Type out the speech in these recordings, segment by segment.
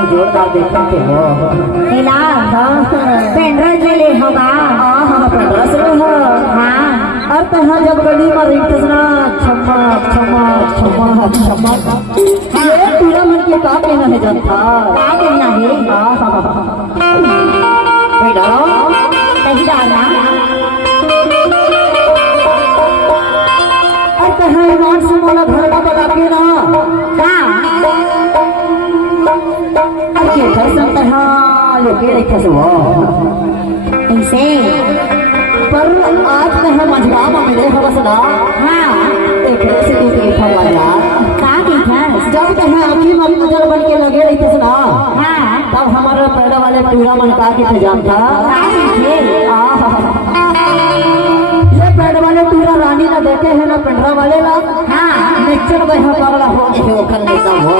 एकदम जोरदार देखते हो हिला पेंड्राइव ले ले होगा रस लो हो हाँ अब तो हाँ जब गली में रही ना चमक चमक चमक चमक ये पूरा मन के का कहना है जनता क्या कहना है भाई डालो सही डालना अब तो हाँ मान से मोला घर का बता के ना ये फैशन तो हाँ लोगे रखे सो ऐसे पर आज तो हम मजगा में मिले हो बस ना हाँ एक से दूसरे फल वाला का देखा जब तो है अभी मन नजर बन के लगे रही ना हाँ तब हमारे पैदा वाले पूरा मन का के जान था ये पैदा वाले पूरा रानी ना देते हैं ना पेंड्रा वाले ला हाँ नेचर में हम पागल हो गए हो कल नहीं तब हो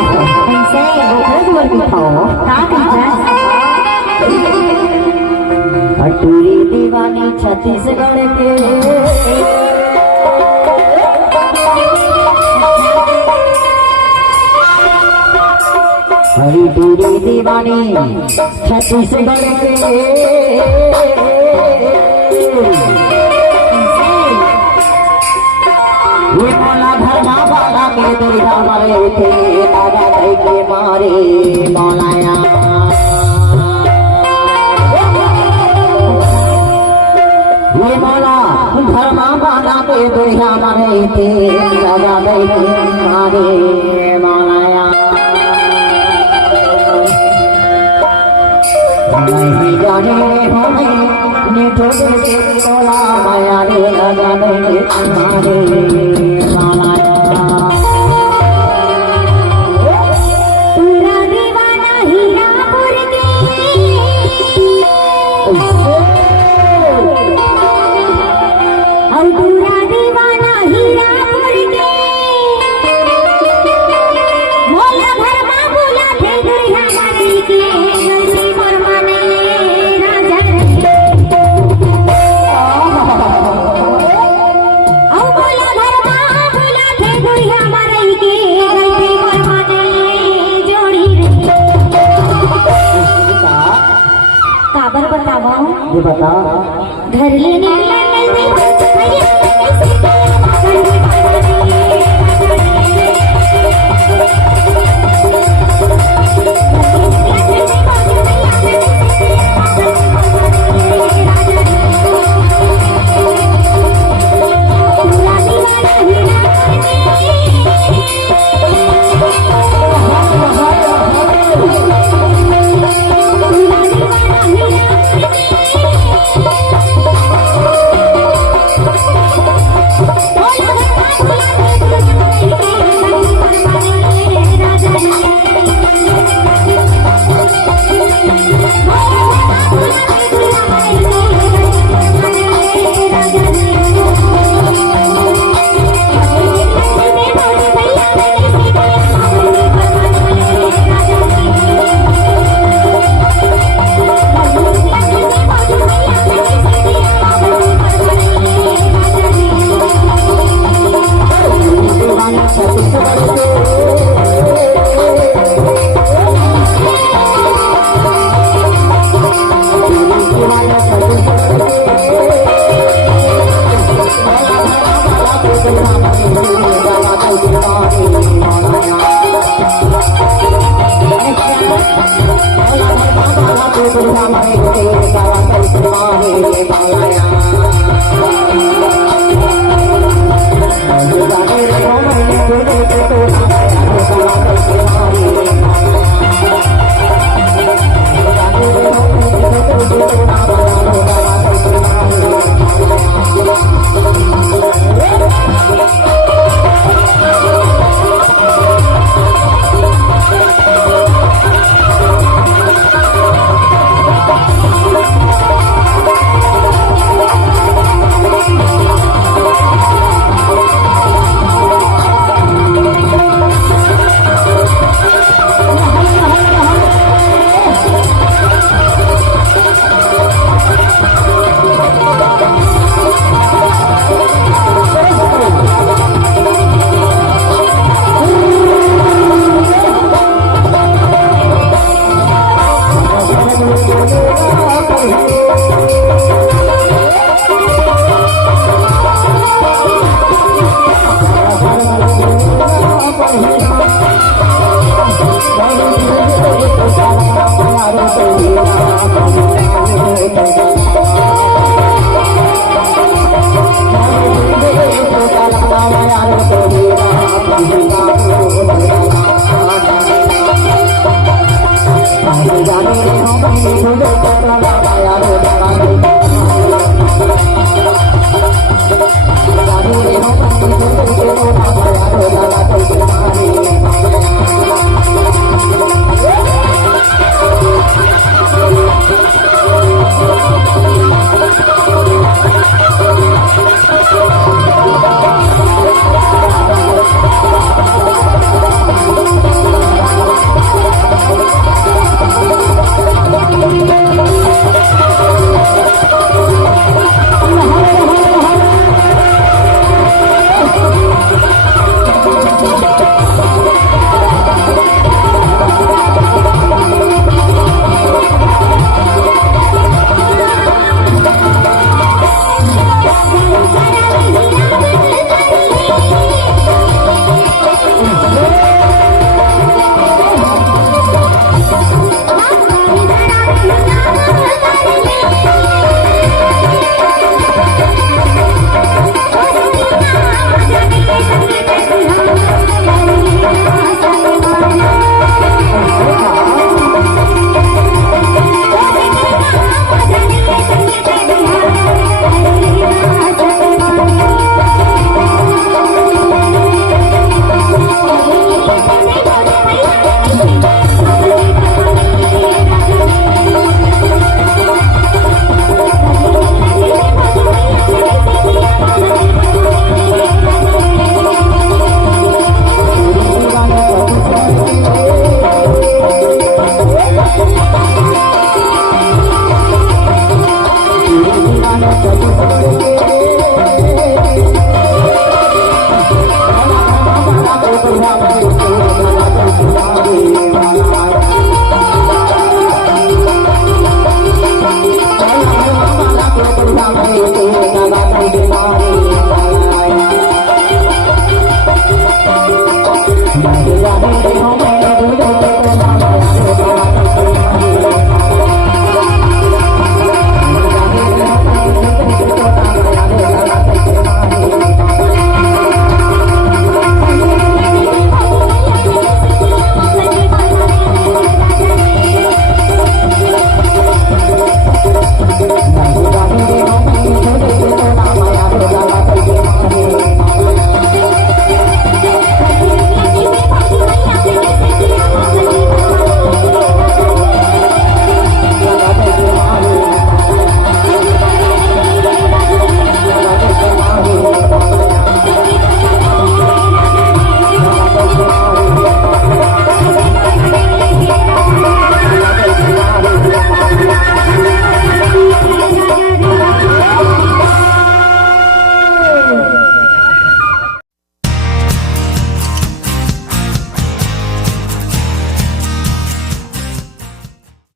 ऐसे वो बार की खाओ का देखा अटूरी दीवानी छत्तीसगढ़ के हरी टूरी दीवानी छत्तीसगढ़ के ये मोला भरमा बाला के दुर्गा मारे थे दादा कह के मारे मौलाया ये मोला भरमा बाला के दुर्गा मारे थे दादा कह के मारे मौलाया नहीं जाने हमें निठुर के बोला माया रे लगाने मारे मालाया पूरा दीवाना हीरापुर के और पूरा दीवाना हीरापुर के मोला भरमा बोला थे दुर्गा मारी के गलती फरमाने राजा और बोला भरमा बोला थे दुर्गा मारी के गलती फरमाने जोड़ी काबर बताओ ये बता घर लेने